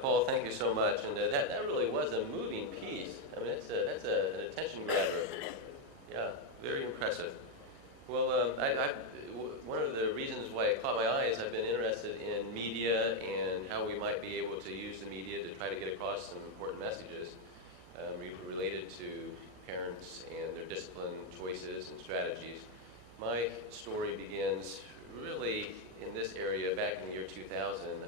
Paul, thank you so much. And that really was a moving piece. I mean, an attention grabber. Yeah, very impressive. Well, one of the reasons why it caught my eye is I've been interested in media and how we might be able to use the media to try to get across some important messages related to parents and their discipline choices and strategies. My story begins really in this area back in the year 2000.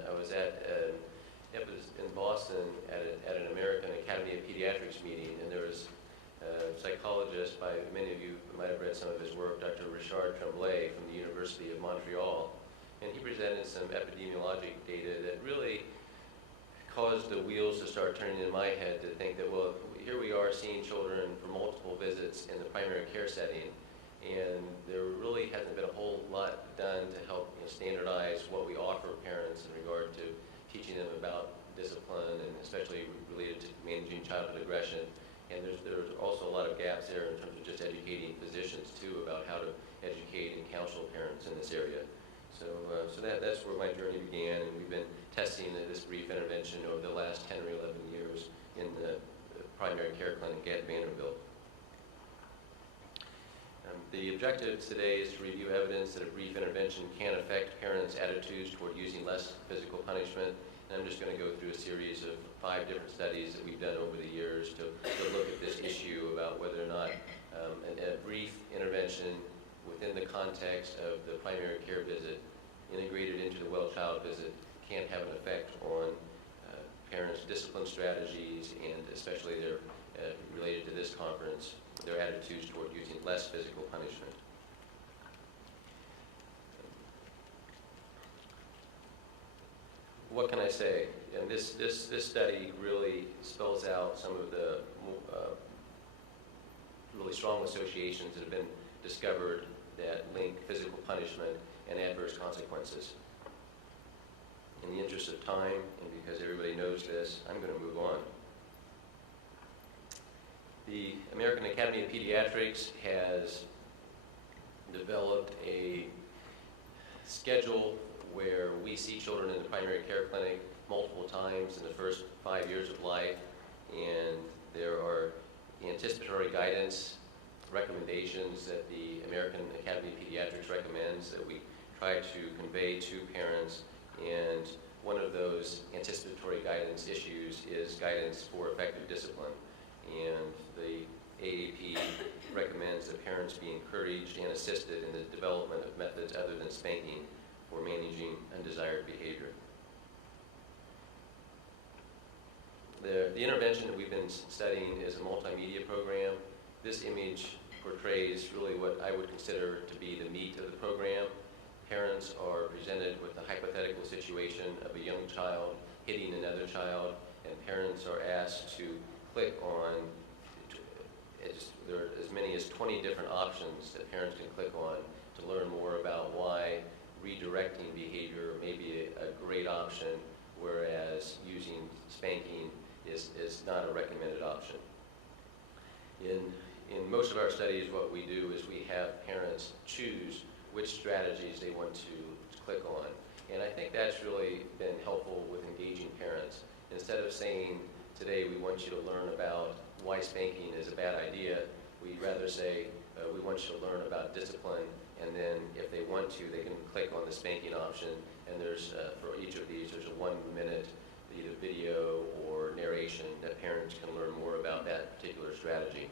I was it was in Boston at an American Academy of Pediatrics meeting, and there was a psychologist, by many of you might have read some of his work, Dr. Richard Tremblay from the University of Montreal, and he presented some epidemiologic data that really caused the wheels to start turning in my head to think that, well, here we are seeing children for multiple visits in the primary care setting, and there really hasn't been a whole lot done to help standardize what we offer parents in regard to teaching them about discipline, and especially related to managing childhood aggression. And there's also a lot of gaps there in terms of just educating physicians too about how to educate and counsel parents in this area. So that's where my journey began, and we've been testing this brief intervention over the last 10 or 11 years in the primary care clinic at Vanderbilt. The objective today is to review evidence that a brief intervention can affect parents' attitudes toward using less physical punishment. And I'm just going to go through a series of 5 different studies that we've done over the years to look at this issue about whether or not a brief intervention within the context of the primary care visit integrated into the well child visit can have an effect on parents' discipline strategies, and especially their related to this conference, their attitudes toward using less physical punishment. What can I say? And this study really spells out some of the really strong associations that have been discovered that link physical punishment and adverse consequences. In the interest of time, and because everybody knows this, I'm going to move on. The American Academy of Pediatrics has developed a schedule where we see children in the primary care clinic multiple times in the first 5 years of life, and there are anticipatory guidance recommendations that the American Academy of Pediatrics recommends that we try to convey to parents, and one of those anticipatory guidance issues is guidance for effective discipline. And the AAP recommends that parents be encouraged and assisted in the development of methods other than spanking for managing undesired behavior. The intervention that we've been studying is a multimedia program. This image portrays really what I would consider to be the meat of the program. Parents are presented with the hypothetical situation of a young child hitting another child, and parents are asked to click on, there are as many as 20 different options that parents can click on to learn more about why redirecting behavior may be a great option, whereas using spanking is not a recommended option. In most of our studies, what we do is we have parents choose which strategies they want to click on. And I think that's really been helpful with engaging parents. Instead of saying, today we want you to learn about why spanking is a bad idea, we'd rather say, we want you to learn about discipline, and then if they want to, they can click on the spanking option, and there's, for each of these, there's a 1-minute either video or narration that parents can learn more about that particular strategy.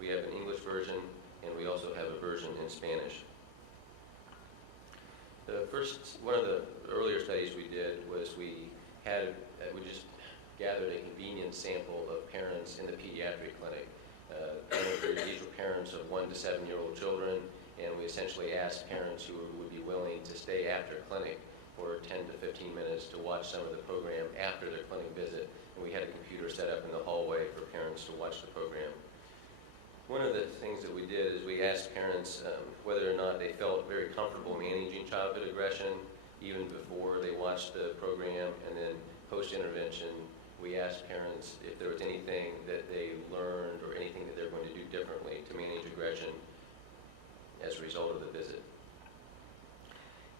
We have an English version, and we also have a version in Spanish. One of the earlier studies we did was we just gathered a convenient sample of parents in the pediatric clinic. These were parents of 1 to 7-year-old children, and we essentially asked parents who would be willing to stay after clinic for 10 to 15 minutes to watch some of the program after their clinic visit, and we had a computer set up in the hallway for parents to watch the program. One of the things that we did is we asked parents whether or not they felt very comfortable managing childhood aggression even before they watched the program, and then post-intervention we asked parents if there was anything that they learned or anything that they're going to do differently to manage aggression as a result of the visit.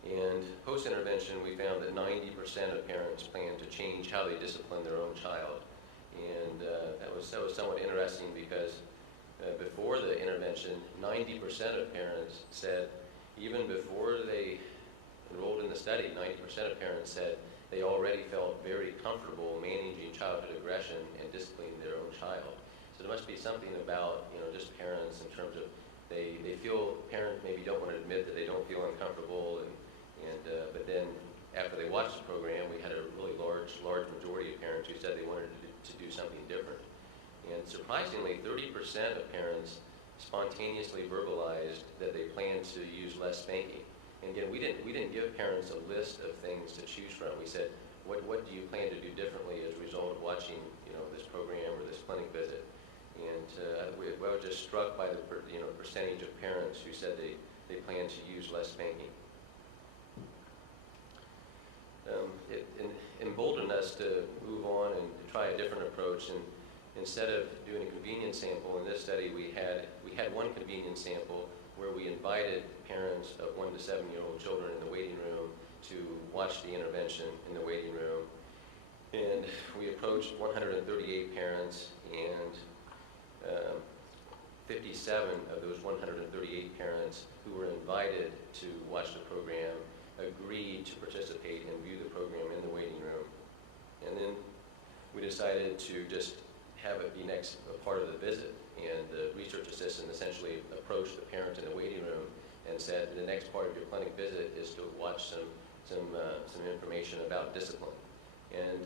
And post-intervention, we found that 90% of parents plan to change how they discipline their own child. And that was somewhat interesting because before the intervention, 90% of parents said, even before they enrolled in the study, 90% of parents said they already felt very comfortable managing childhood aggression and disciplining their own child. So there must be something about, just parents in terms of they feel, parents maybe don't want to admit that they don't feel uncomfortable, but then after they watched the program, we had a really large majority of parents who said they wanted to do something different. And surprisingly, 30% of parents spontaneously verbalized that they plan to use less spanking. And again, we didn't give parents a list of things to choose from. We said, what do you plan to do differently as a result of watching, this program or this clinic visit? And I was just struck by the percentage of parents who said they plan to use less spanking. It emboldened us to move on and try a different approach. And instead of doing a convenience sample, in this study we had one convenience sample where we invited parents of 1 to 7-year-old children in the waiting room to watch the intervention in the waiting room. And we approached 138 parents, and 57 of those 138 parents who were invited to watch the program agreed to participate and view the program in the waiting room. And then we decided to just have it be a part of the visit. And the research assistant essentially approached the parents in the waiting room and said, the next part of your clinic visit is to watch some information about discipline. And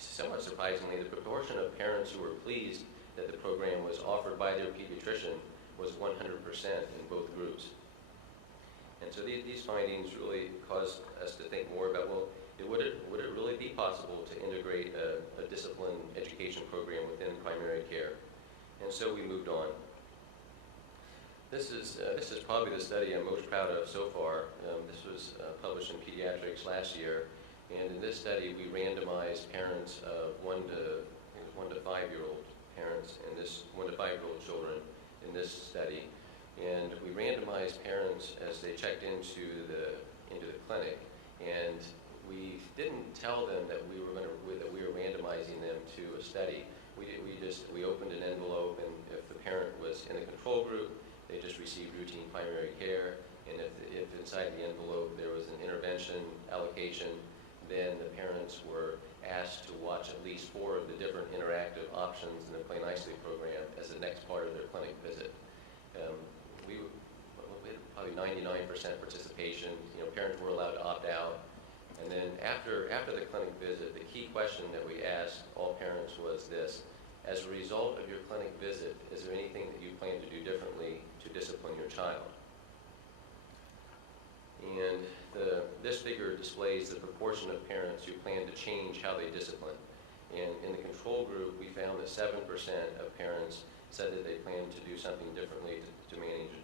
somewhat surprisingly, the proportion of parents who were pleased that the program was offered by their pediatrician was 100% in both groups. And so these findings really caused us to think more about, well, would it really be possible to integrate a discipline education program within primary care? And so we moved on. This is probably the study I'm most proud of so far. This was published in Pediatrics last year, and in this study we randomized parents of 1 to 5-year-old parents and 1 to 5-year-old children in this study. And we randomized parents as they checked into the clinic, and we didn't tell them that we were randomizing them to a study. We opened an envelope, and if the parent was in the control group, they just received routine primary care. And if inside the envelope there was an intervention allocation, then the parents were asked to watch at least 4 of the different interactive options in the Play Nicely program as the next part of their clinic visit. We had probably 99% participation. Parents were allowed to opt out. And then after the clinic visit, the key question that we asked all parents was this: as a result of your clinic visit, is there anything that you plan to do differently to discipline your child? And this figure displays the proportion of parents who plan to change how they discipline. And in the control group, we found that 7% of parents said that they plan to do something differently to manage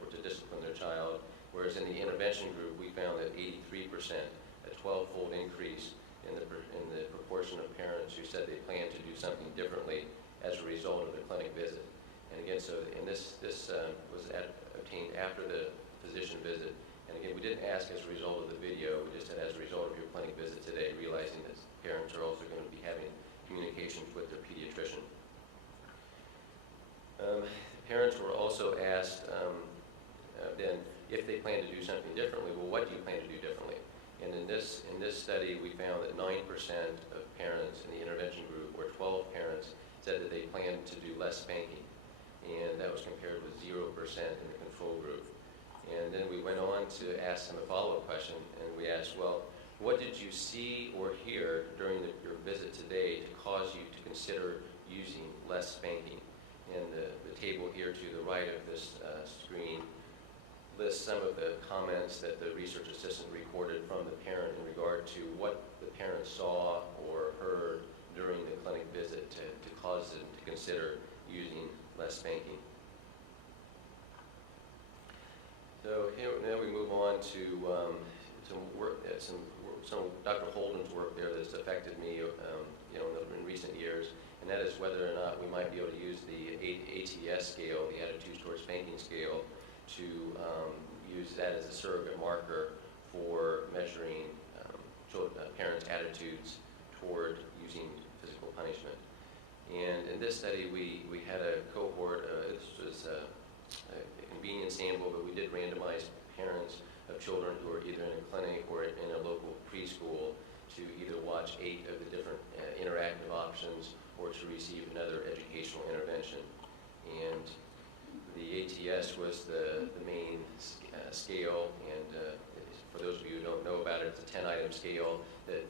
or to discipline their child, whereas in the intervention group, we found that 83%, a 12-fold increase in the proportion of parents who said they plan to do something differently as a result of the clinic visit. And again, this was obtained after the physician visit. And again, we didn't ask as a result of the video, we just said as a result of your clinic visit today, realizing that parents are also going to be having communications with their pediatrician. Parents were also asked then if they plan to do something differently, well, what do you plan to do differently? And in this study, we found that 9% of parents in the intervention group, where 12 parents said that they planned to do less spanking. And that was compared with 0% in the control group. And then we went on to ask them a follow-up question, and we asked, well, what did you see or hear during your visit today to cause you to consider using less spanking? And the table here to the right of this screen lists some of the comments that the research assistant recorded from the parent in regard to what the parent saw or heard during the clinic visit to cause them to consider using less spanking. So here, now we move on to some Dr. Holden's work there that's affected me in recent years, and that is whether or not we might be able to use the ATS scale, the Attitudes Towards Spanking scale, to use that as a surrogate marker for measuring parents' attitudes toward using physical punishment. And in this study, we had a cohort, this was a convenience sample, but we did randomize parents of children who are either in a clinic or in a local preschool to either watch 8 of the different interactive options or to receive another educational intervention. And the ATS was the main scale, and for those of you who don't know about it, it's a 10-item scale that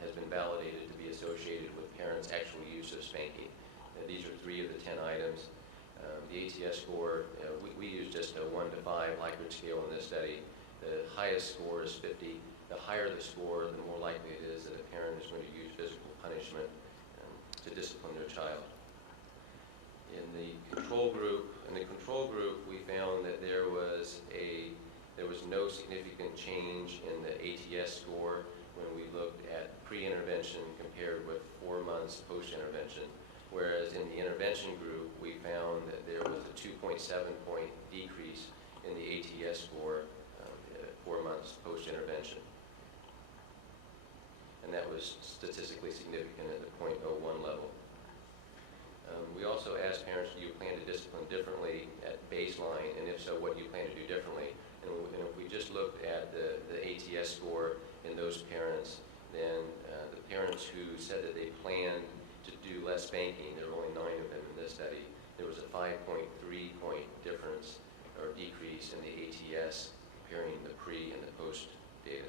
has been validated to be associated with parents' actual use of spanking. These are 3 of the 10 items. The ATS score, we use just a 1 to 5 Likert scale in this study. The highest score is 50. The higher the score, the more likely it is that a parent is going to use physical punishment to discipline their child. In the control group, we found that there was no significant change in the ATS score when we looked at pre-intervention compared with 4 months post-intervention. Whereas in the intervention group, we found that there was a 2.7-point decrease in the ATS score 4 months post-intervention. And that was statistically significant at the 0.01 level. We also asked parents, do you plan to discipline differently at baseline, and if so, what do you plan to do differently? And if we just looked at the ATS score in those parents, then the parents who said that they planned to do less spanking, there were only 9 of them in this study, there was a 5.3-point difference or decrease in the ATS comparing the pre and the post data.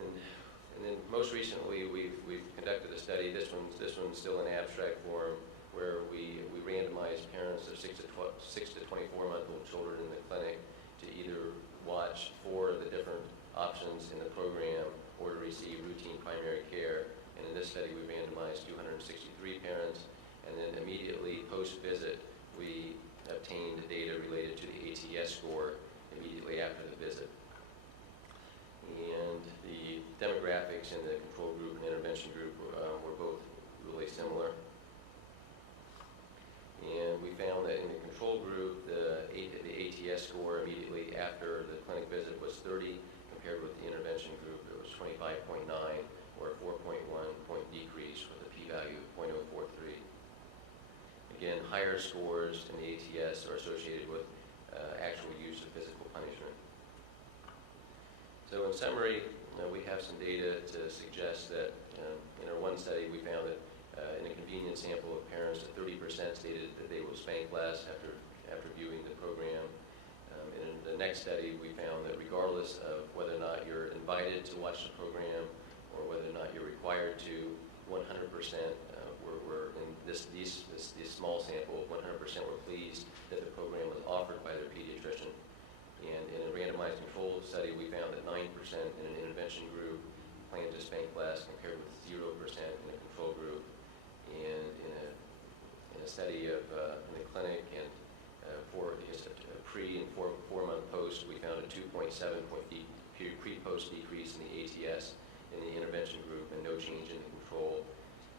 And then most recently, we've conducted a study. This one's still in abstract form, where we randomized parents of 6 to 24-month-old children in the clinic to either watch 4 of the different options in the program or to receive routine primary care. And in this study, we randomized 263 parents, and then immediately post-visit, we obtained data related to the ATS score immediately after the visit. And the demographics in the control group and intervention group were both really similar. And we found that in the control group, the ATS score immediately after the clinic visit was 30, compared with the intervention group, it was 25.9, or a 4.1-point decrease with a p-value of 0.043. Again, higher scores in the ATS are associated with actual use of physical punishment. So in summary, we have some data to suggest that in our one study, we found that in a convenience sample of parents, that 30% stated that they will spank less after viewing the program. In the next study, we found that regardless of whether or not you're invited to watch the program or whether or not you're required to, 100% were in this small sample, 100% were pleased that the program was offered by their pediatrician. And in a randomized controlled study, we found that 9% in an intervention group planned to spank less compared with 0% in a control group. And in a study of in the clinic and for just a pre and 4-month post, we found a 2.7-point pre-post decrease in the ATS in the intervention group and no change in the control.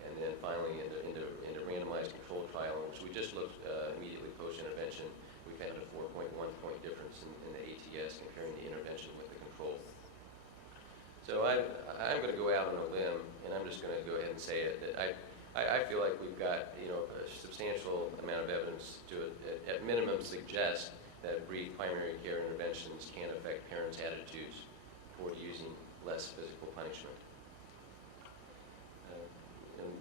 And then finally, in the randomized control trial, in which we just looked immediately post-intervention, we found a 4.1-point difference in the ATS comparing the intervention with the control. So I'm going to go out on a limb, and I'm just going to go ahead and say it, that I feel like we've got a substantial amount of evidence to, at minimum, suggest that brief primary care interventions can affect parents' attitudes toward using less physical punishment.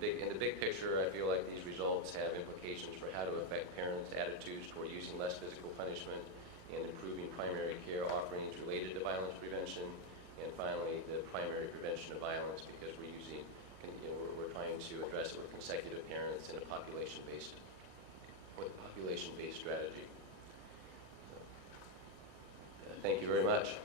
In the big picture, I feel like these results have implications for how to affect parents' attitudes toward using less physical punishment and improving primary care offerings related to violence prevention, and finally, the primary prevention of violence, because we're trying to address it with consecutive parents in a population-based strategy. So, thank you very much.